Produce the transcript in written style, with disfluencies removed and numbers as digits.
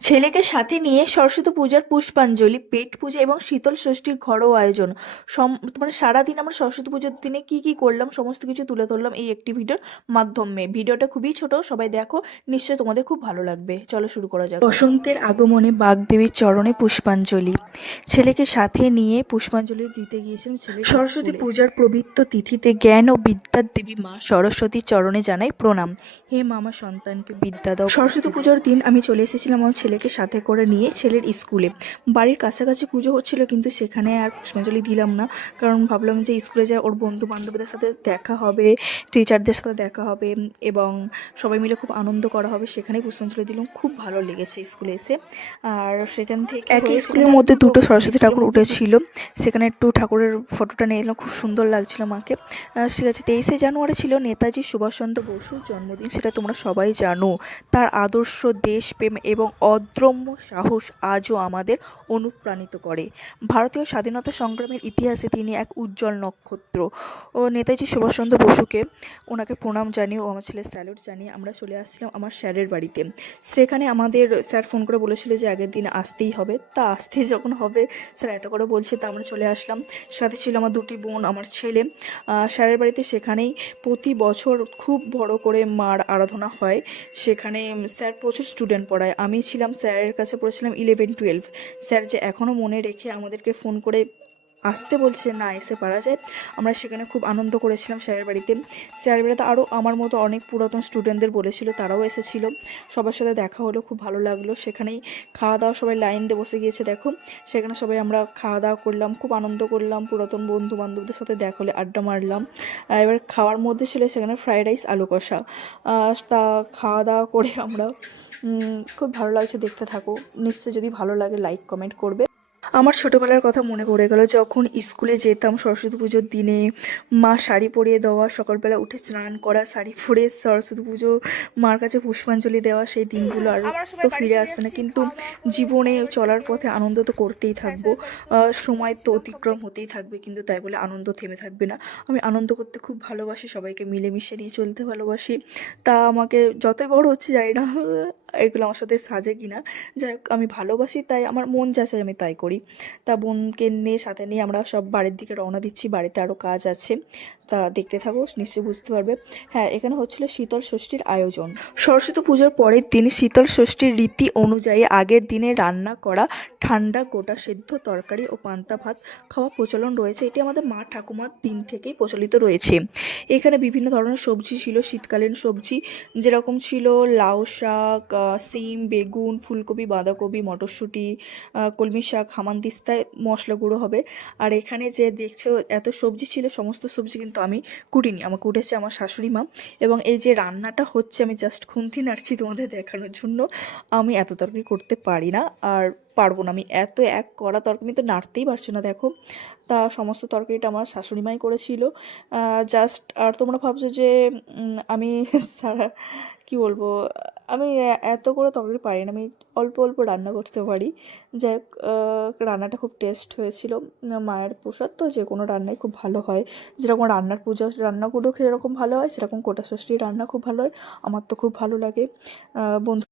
ছেলেকে সাথে নিয়ে সরস্বতী পূজার পুষ্পাঞ্জলি, পেট পূজা এবং শীতল ষষ্ঠীর ঘরোয়া আয়োজন। মানে সারাদিন আমরা সরস্বতী পুজোর দিনে কি কি করলাম সমস্ত কিছু তুলে ধরলাম এই একটি ভিডিওর মাধ্যমে। ভিডিওটা খুবই ছোট, সবাই দেখো, নিশ্চয়ই তোমাদের খুব ভালো লাগবে। চলো শুরু করা যাক। বসন্তের আগমনে বাগদেবীর চরণে পুষ্পাঞ্জলি। ছেলেকে সাথে নিয়ে পুষ্পাঞ্জলি দিতে গিয়েছিলাম সরস্বতী পূজার পবিত্র তিথিতে জ্ঞান ও বিদ্যার দেবী মা সরস্বতীর চরণে জানাই প্রণাম। হে মামা, সন্তানকে বিদ্যা দাও। সরস্বতী পুজোর দিন আমি চলে এসেছিলাম আমার ছেলেকে সাথে করে নিয়ে ছেলের স্কুলে। বাড়ির কাছাকাছি পুজো হচ্ছিল, কিন্তু সেখানে আর পুষ্পাঞ্জলি দিলাম না, কারণ ভাবলাম যে স্কুলে যায় ওর বন্ধু বান্ধবদের সাথে দেখা হবে, টিচারদের সাথে দেখা হবে এবং সবাই মিলে খুব আনন্দ করা হবে। সেখানেই পুষ্পাঞ্জলি দিলাম, খুব ভালো লেগেছে স্কুলে এসে। আর সেখান থেকে একই স্কুলের মধ্যে দুটো সরস্বতী ঠাকুর উঠেছিল, সেখানে একটু ঠাকুরের ফটোটা নিয়ে এলাম, খুব সুন্দর লাগছিল মাকে। ঠিক আছে, 23শে জানুয়ারি ছিল নেতাজি সুভাষচন্দ্র বসুর জন্মদিন, সেটা তোমরা সবাই জানো। তার আদর্শ, দেশপ্রেম এবং অদম্য সাহস আজও আমাদের অনুপ্রাণিত করে। ভারতীয় স্বাধীনতা সংগ্রামের ইতিহাসে তিনি এক উজ্জ্বল নক্ষত্র। ও নেতাজি সুভাষচন্দ্র বসুকে, ওনাকে প্রণাম জানিয়ে ও আমার ছেলে স্যালুট জানিয়ে আমরা চলে আসছিলাম আমার স্যারের বাড়িতে। সেখানে আমাদের স্যার ফোন করে বলেছিল যে আগের দিন আসতেই হবে। তা আসতেই যখন হবে, স্যার এত করে বলছে, তা আমরা চলে আসলাম। সাথে ছিল আমার দুটি বোন, আমার ছেলে। স্যারের বাড়িতে সেখানেই প্রতি বছর খুব বড় করে মার আরাধনা হয়। সেখানে স্যার প্রচুর স্টুডেন্ট পড়ায়। আমি ছিলাম স্যারের কাছে, পড়েছিলাম 11-12। স্যার যে এখনও মনে রেখে আমাদেরকে ফোন করে আসতে বলছে, না এসে পারা যায়। আমরা সেখানে খুব আনন্দ করেছিলাম স্যারের বাড়িতে। স্যারের বাড়িতে আরও আমার মতো অনেক পুরাতন স্টুডেন্টদের বলেছিল, তারাও এসেছিলো। সবার সাথে দেখা হলো, খুব ভালো লাগলো। সেখানেই খাওয়া দাওয়া, সবাই লাইন দিয়ে বসে গিয়েছে দেখো। সেখানে সবাই আমরা খাওয়া দাওয়া করলাম, খুব আনন্দ করলাম, পুরাতন বন্ধু বান্ধবদের সাথে দেখা হলে আড্ডা মারলাম। এবার খাওয়ার মধ্যে ছিল সেখানে ফ্রাইড রাইস, আলু কষা। তা খাওয়া দাওয়া করে আমরা খুব ভালো লাগছে, দেখতে থাকো। নিশ্চয়ই যদি ভালো লাগে লাইক কমেন্ট করবে। আমার ছোটোবেলার কথা মনে পড়ে গেল, যখন স্কুলে যেতাম সরস্বতী পুজোর দিনে। মা শাড়ি পরিয়ে দেওয়া, সকালবেলা উঠে স্নান করা, শাড়ি পরে সরস্বতী পুজো মার কাছে পুষ্পাঞ্জলি দেওয়া, সেই দিনগুলো আর তো ফিরে আসবে না। কিন্তু জীবনে চলার পথে আনন্দ তো করতেই থাকবো, সময় তো অতিক্রম হতেই থাকবে, কিন্তু তাই বলে আনন্দ থেমে থাকবে না। আমি আনন্দ করতে খুব ভালোবাসি, সবাইকে মিলেমিশে নিয়ে চলতে ভালোবাসি। তা আমাকে যতই বড় হচ্ছে জানি না এগুলো আমার সাথে সাজে কিনা, যাই হোক আমি ভালোবাসি, তাই আমার মন যাচাই আমি তাই করি। তা বোনকে নিয়ে সাথে নিয়ে আমরা সব বাড়ির দিকে রওনা দিচ্ছি। বাড়িতে আরও কাজ আছে, তা দেখতে থাকো, নিশ্চয়ই বুঝতে পারবে। হ্যাঁ, এখানে হচ্ছিল শীতল ষষ্ঠীর আয়োজন। সরস্বতী পুজোর পরের দিন শীতল ষষ্ঠীর রীতি অনুযায়ী আগের দিনে রান্না করা ঠান্ডা গোটা সেদ্ধ তরকারি ও পান্তা ভাত খাওয়া প্রচলন রয়েছে। এটি আমাদের মা ঠাকুমার দিন থেকেই প্রচলিত রয়েছে। এখানে বিভিন্ন ধরনের সবজি ছিল, শীতকালীন সবজি যেরকম ছিল লাউ শাক, সিম, বেগুন, ফুলকপি, বাঁধাকপি, মটরশুঁটি, কলমি শাক, হামানদিস্তায় মশলা গুঁড়ো হবে। আর এখানে যে দেখছো এত সবজি ছিল, সমস্ত সবজি কিন্তু আমি কুটিনি, আমাকে উঠেছে আমার শাশুড়ি মা। এবং এই যে রান্নাটা হচ্ছে, আমি জাস্ট খুন্তি নাড়ছি তোমাদের দেখানোর জন্য। আমি এত তরকারি করতে পারি না, আর পারবো না। আমি এত এক কড়া তরকারি তো নাড়তেই পারছো না দেখো। তা সমস্ত তরকারিটা আমার শাশুড়ি মাই করেছিল জাস্ট। আর তোমরা ভাবছো যে আমি সারা কী বলবো, আমি এত করে তরকারি পারি না, আমি অল্প অল্প রান্না করতে পারি। যাই হোক, রান্নাটা খুব টেস্ট হয়েছিল। মায়ের প্রসাদ তো যে কোনো রান্নাই খুব ভালো হয়। যেরকম রান্নার পূজা রান্নাগুলো যেরকম ভালো হয়, সেরকম কোটা ষষ্ঠীর রান্না খুব ভালো হয়। আমার তো খুব ভালো লাগে। বন্ধু